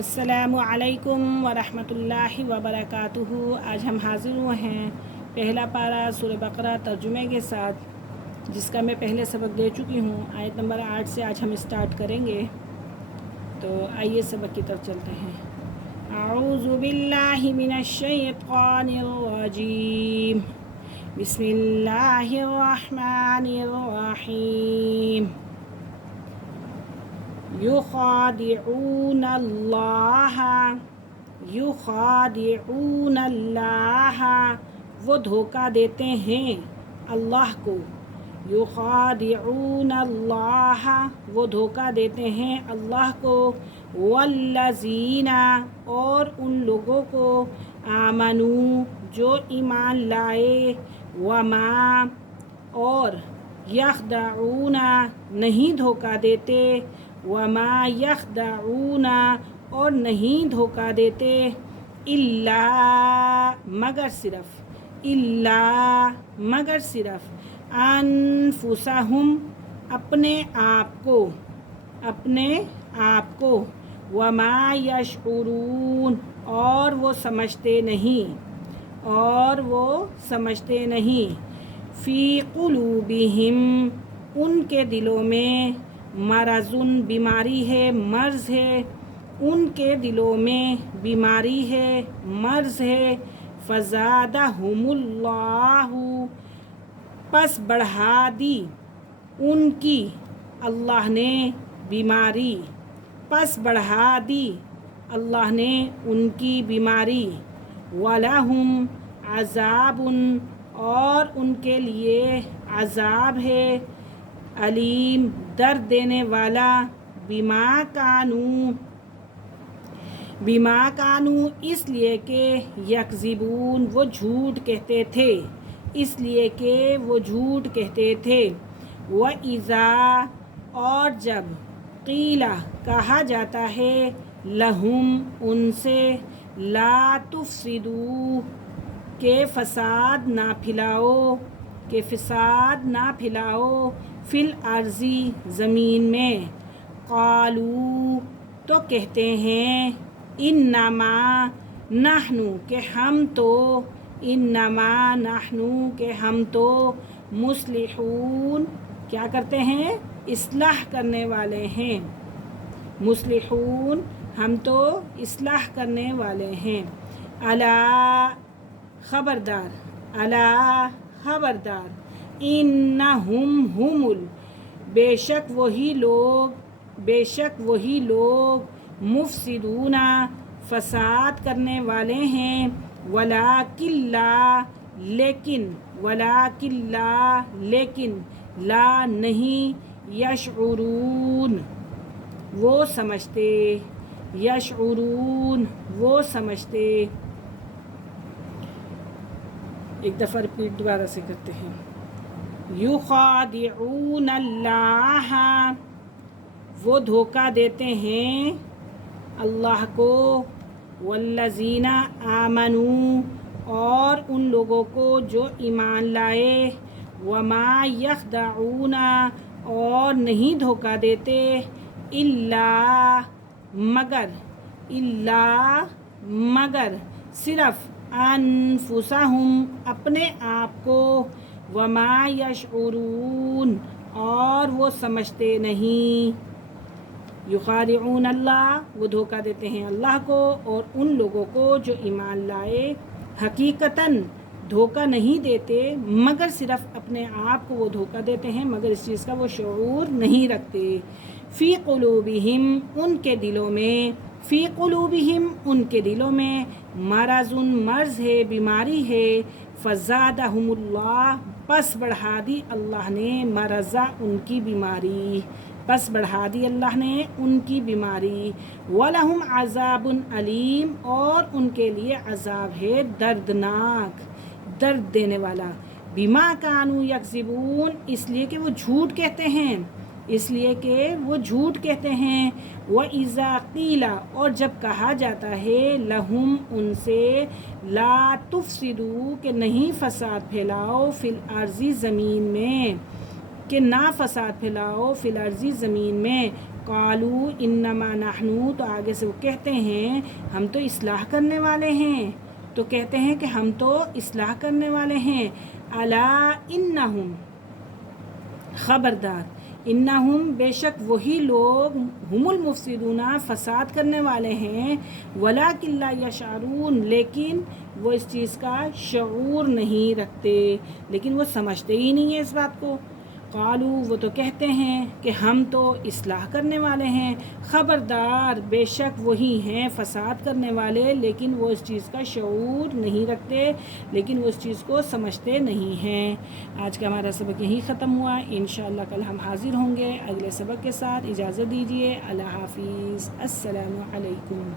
السلام علیکم ورحمۃ اللہ وبرکاتہ۔ آج ہم حاضر ہوئے ہیں پہلا پارہ سورہ بقرہ ترجمے کے ساتھ، جس کا میں پہلے سبق دے چکی ہوں۔ آیت نمبر 8 سے آج ہم اسٹارٹ کریں گے، تو آئیے سبق کی طرف چلتے ہیں۔ اعوذ باللہ من الشیطان الرجیم، بسم اللہ الرحمن الرحیم۔ یخادعون اللہ، وہ دھوکہ دیتے ہیں اللہ کو۔ یخادعون اللہ، وہ دھوکہ دیتے ہیں اللہ کو۔ والذین، اور ان لوگوں کو، آمنوا، جو ایمان لائے، وما، اور یخدعون، نہیں دھوکہ دیتے، وما یخدعون، اور نہیں دھوکہ دیتے، الا، مگر صرف انفسہم، اپنے آپ کو، وما یشعرون، اور وہ سمجھتے نہیں، فی قلوبہم، ان کے دلوں میں، مرضٌ، بیماری ہے، مرض ہے، ان کے دلوں میں بیماری ہے، مرض ہے۔ فزادہم اللہ، پس بڑھا دی ان کی اللہ نے بیماری، وَلَهُمْ عَذَابٌ، اور ان کے لیے عذاب ہے، علیم، درد دینے والا، بما کانوا، اس لیے کہ یکذبون، وہ جھوٹ کہتے تھے، وَإِذَا، اور جب، قیل، کہا جاتا ہے، لہم، ان سے، لا تفسدوا، کہ فساد نہ پھیلاؤ، فی الارض، زمین میں، قالوا، تو کہتے ہیں، انما نحن، کہ ہم تو مصلحون، کیا کرتے ہیں، اصلاح کرنے والے ہیں، مصلحون، ہم تو اصلاح کرنے والے ہیں۔ الا، خبردار، انہم بے شک وہی لوگ، مفسدون، فساد کرنے والے ہیں، ولیکن لا، نہیں، یشعرون، وہ سمجھتے۔ ایک دفعہ ریپیٹ دوبارہ سے کرتے ہیں۔ یخادعون اللہ، وہ دھوکہ دیتے ہیں اللہ کو، والذین آمنوا، اور ان لوگوں کو جو ایمان لائے، وما یخدعون، اور نہیں دھوکہ دیتے، الا، مگر صرف انفسہم، اپنے آپ کو، وما یشعرون، اور وہ سمجھتے نہیں۔ یخادعون اللہ، وہ دھوکہ دیتے ہیں اللہ کو اور ان لوگوں کو جو ایمان لائے، حقیقتاً دھوکہ نہیں دیتے، مگر صرف اپنے آپ کو وہ دھوکہ دیتے ہیں، مگر اس چیز کا وہ شعور نہیں رکھتے۔ فی قلوبہم، ان کے دلوں میں، مرضٌ، مرض ہے، بیماری ہے، فزادہم اللہ، پس بڑھا دی اللہ نے، مرضا، ان کی بیماری، وَلَهُمْ عَذَابٌ علیم، اور ان کے لیے عذاب ہے دردناک، درد دینے والا، بما کانوا یکذبون، اس لیے کہ وہ جھوٹ کہتے ہیں، وَإِذَا قِیلَ، اور جب کہا جاتا ہے، لہم، ان سے، لا تفسدوا، کہ نہیں فساد پھیلاؤ، فی الارض، زمین میں، کہ نہ فساد پھیلاؤ، فی الارض، زمین میں، قالو انما نحنو، تو آگے سے وہ کہتے ہیں ہم تو اصلاح کرنے والے ہیں، تو کہتے ہیں کہ ہم تو اصلاح کرنے والے ہیں، الا انہم، خبردار، انہم، بے شک وہی لوگ، ہم المفسدون، فساد کرنے والے ہیں، ولکن لا یشعرون، لیکن وہ اس چیز کا شعور نہیں رکھتے، لیکن وہ سمجھتے ہی نہیں ہیں اس بات کو۔ قالو، وہ تو کہتے ہیں کہ ہم تو اصلاح کرنے والے ہیں، خبردار، بے شک وہی ہیں فساد کرنے والے، لیکن وہ اس چیز کا شعور نہیں رکھتے، لیکن وہ اس چیز کو سمجھتے نہیں ہیں۔ آج کا ہمارا سبق یہیں ختم ہوا، انشاءاللہ کل ہم حاضر ہوں گے اگلے سبق کے ساتھ۔ اجازت دیجیے، اللہ حافظ، السلام علیکم۔